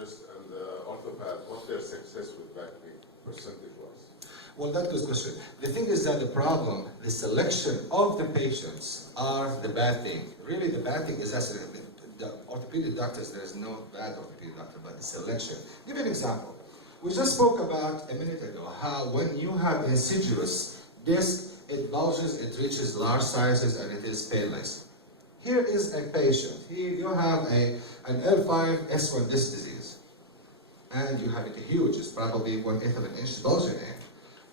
rheumatologist and orthopath, what's their success with back pain, percentage-wise? Well, that's a good question. The thing is that the problem, the selection of the patients are the bad thing. Really, the bad thing is that the orthopedic doctors, there is no bad orthopedic doctor, but the selection. Give you an example. We just spoke about a minute ago how when you have insidious disc, it bulges, it reaches large sizes, and it is painless. Here is a patient. Here you have an L5-S1 disc disease, and you have it huge. It's probably 1/8 of an inch bulging in.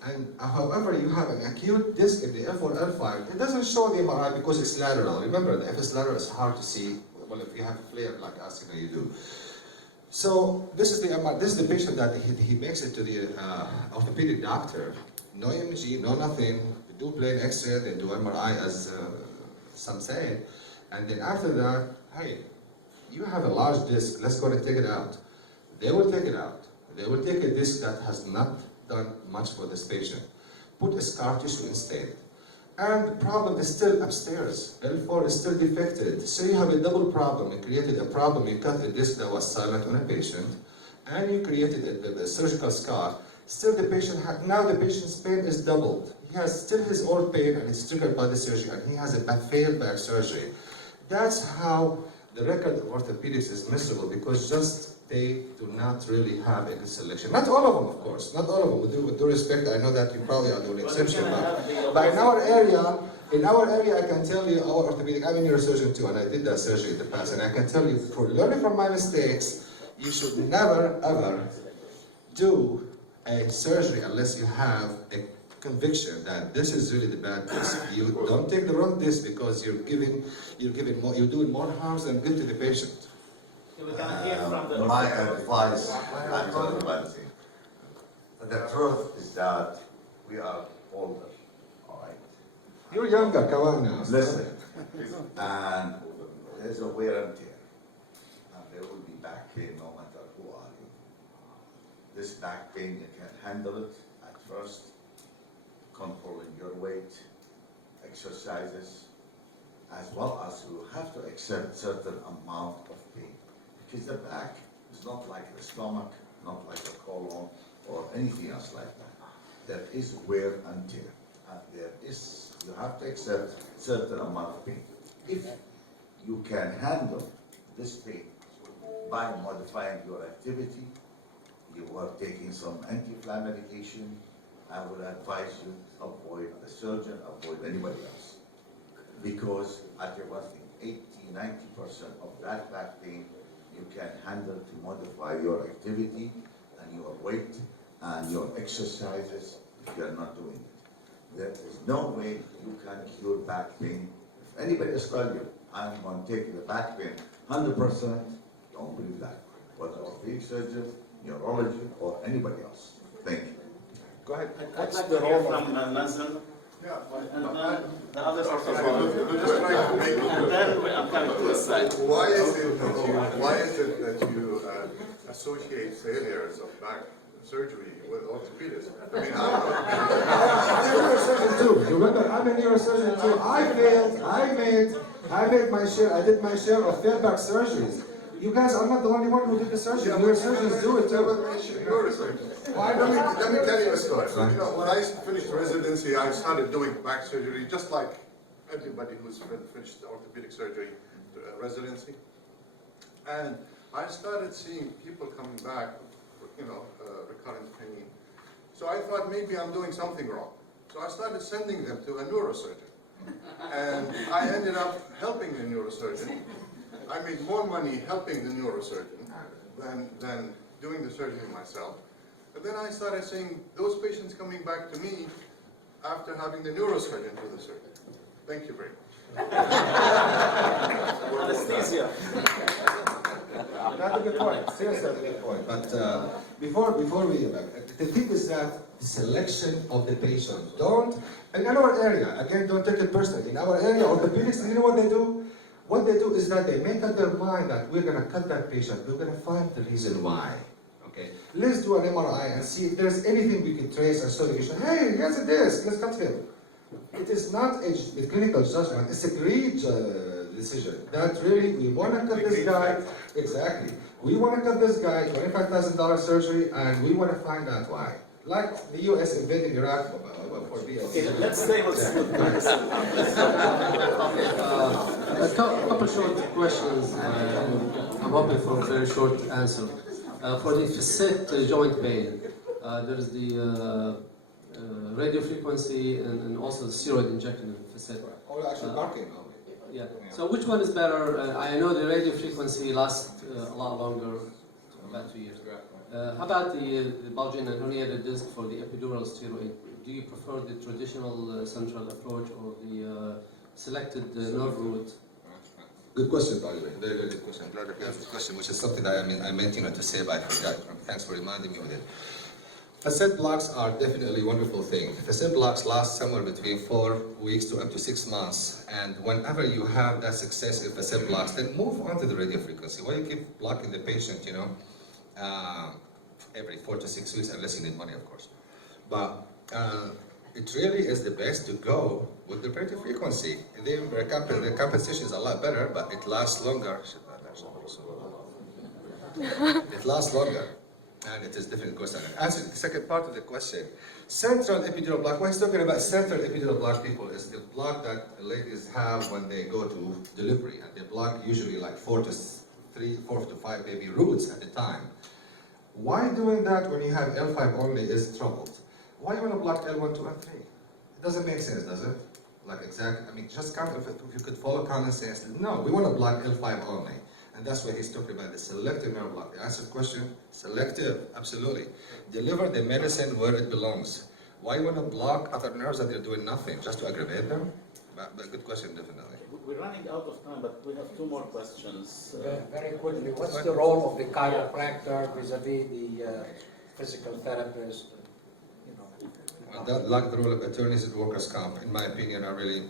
And however, you have an acute disc in the L4, L5. It doesn't show the MRI because it's lateral. Remember, if it's lateral, it's hard to see. Well, if you have a flare like us, you do. So this is the MRI. This is the patient that he makes it to the orthopedic doctor. No EMG, no nothing. They do plain X-ray, they do MRI, as some say. And then after that, hey, you have a large disc. Let's go and take it out. They will take it out. They will take a disc that has not done much for this patient. Put a scar tissue instead. And the problem is still upstairs. L4 is still defected. So you have a double problem. You created a problem. You cut a disc that was silent on a patient, and you created a surgical scar. Still the patient, now the patient's pain is doubled. He has still his old pain and it's triggered by the surgery, and he has a failed back surgery. That's how the record of orthopedics is miserable, because just they do not really have a good selection. Not all of them, of course. Not all of them. With due respect, I know that you probably are doing exception. But in our area, I can tell you, our orthopedic, I'm a neurosurgeon too, and I did that surgery in the past, and I can tell you, for learning from my mistakes, you should never, ever do a surgery unless you have a conviction that this is really the bad disc. You don't take the wrong disc, because you're doing more harm than good to the patient. My advice, I'm telling you one thing. The truth is that we are older, all right? You're younger, come on now. Listen, and there's a wear and tear, and there will be back pain no matter who are you. This back pain, you can handle it at first, controlling your weight, exercises, as well as you have to accept certain amount of pain. Because the back is not like the stomach, not like the colon, or anything else like that. There is wear and tear, and you have to accept certain amount of pain. If you can handle this pain by modifying your activity, you are taking some anti-inflammatory medication, I would advise you to avoid the surgeon, avoid anybody else. Because I tell you one thing, 80–90% of that back pain you can handle to modify your activity and your weight and your exercises if you are not doing it. There is no way you can cure back pain. If anybody is telling you, I'm going to take the back pain 100%, don't believe that. Whether orthopedic surgeon, neurology, or anybody else. Thank you. Go ahead. I'd like to hear from Nazim, and then the other orthopedist, and then I'm coming to this side. Why is it that you associate failures of back surgery with orthopedics? I mean, I'm a neurosurgeon too. You remember, I'm a neurosurgeon too. I failed. I made my share. I did my share of failed back surgeries. You guys are not the only one who did the surgery. Neurosurgeons do it too. Let me tell you a story. You know, when I finished residency, I started doing back surgery, just like everybody who's finished orthopedic surgery residency. And I started seeing people coming back, recurrent pain. So I thought maybe I'm doing something wrong. So I started sending them to a neurosurgeon. And I ended up helping the neurosurgeon. I made more money helping the neurosurgeon than doing the surgery myself. But then I started seeing those patients coming back to me after having the neurosurgeon do the surgery. Thank you very much. Anesthesia. That's a good point. Seriously, that's a good point. But before we, the thing is that the selection of the patient. Don't, in our area, again, don't take it personally. In our area, orthopedics, you know what they do? What they do is that they make up their mind that we're going to cut that patient. We're going to find the reason why. Okay, let's do an MRI and see if there's anything we can trace and show the patient. Hey, here's a disc. Let's cut him. It is not a clinical judgment. It's a great decision. That really, we want to cut this guy, exactly. We want to cut this guy, $25,000 surgery, and we want to find out why. Like the US invaded Iraq for BLC. Okay, let's stay with A couple short questions. I'm hoping for a very short answer. For the facet joint pain, there's the radio frequency and also the steroid injection in the facet. Oh, actually, barking. Yeah. So which one is better? I know the radio frequency lasts a lot longer, about 2 years. How about the bulging and herniated disc for the epidural steroid? Do you prefer the traditional central approach or the selected nerve route? Good question, by the way. Very, very good question. I'm glad that you asked this question, which is something that I meant to say, but I forgot. Thanks for reminding me of it. Facet blocks are definitely a wonderful thing. Facet blocks last somewhere between 4 weeks to up to 6 months. And whenever you have that success in facet blocks, then move on to the radio frequency. Why you keep blocking the patient, every 4 to 6 weeks, unless you need money, of course. But it really is the best to go with the radio frequency. The compensation is a lot better, but it lasts longer. It lasts longer. And it is different question. Answer the second part of the question. Central epidural block. What he's talking about central epidural block, people, is the block that ladies have when they go to delivery, and they block usually like 4 to 5 baby roots at a time. Why doing that when you have L5 only is troubled? Why you want to block L1, 2, and 3? It doesn't make sense, does it? Like exactly. I mean, just if you could follow common sense. No, we want to block L5 only. And that's why he's talking about the selective nerve block. The answer to the question, selective, absolutely. Deliver the medicine where it belongs. Why you want to block other nerves that they're doing nothing, just to aggravate them? But good question, definitely. We're running out of time, but we have 2 more questions. Very quickly, what's the role of the chiropractor vis-a-vis the physical therapist? That, like the role of attorneys and workers' comp, in my opinion, are really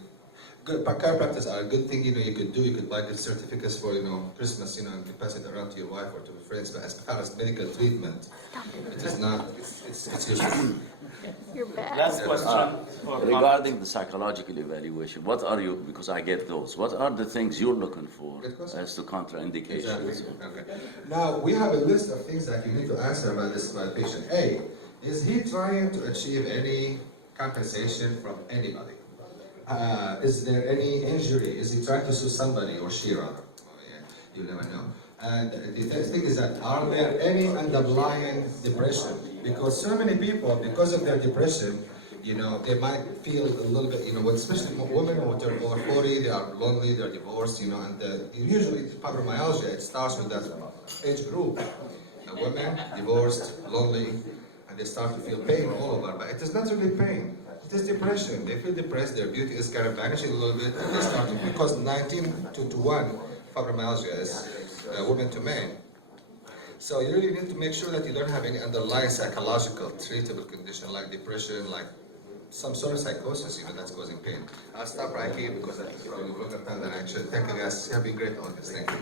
good. But chiropractors are a good thing, you could do. You could buy good certificates for, Christmas, and you can pass it around to your wife or to your friends. But as far as medical treatment, it is not, it's useless. You're bad. Last question. for Regarding the psychological evaluation, what are you, because I get those, what are the things you're looking for as to contraindications? Exactly. Okay. Now, we have a list of things that you need to answer about this patient. A, is he trying to achieve any compensation from anybody? Is there any injury? Is he trying to sue somebody, or she rather? Oh, yeah. You never know. And the thing is that, are there any underlying depression? Because so many people, because of their depression, they might feel a little bit, especially women who turn over 40, they are lonely, they're divorced, and usually fibromyalgia, it starts with that age group. Women, divorced, lonely, and they start to feel pain all over, but it is not really pain. It is depression. They feel depressed, their beauty is kind of vanishing a little bit, and they start to, because 19 to 1 fibromyalgia is women to men. So you really need to make sure that you don't have any underlying psychological treatable condition like depression, like some sort of psychosis even that's causing pain. I'll stop right here because I think it's probably longer time than I should. Thank you guys. You have been great audience. Thank you.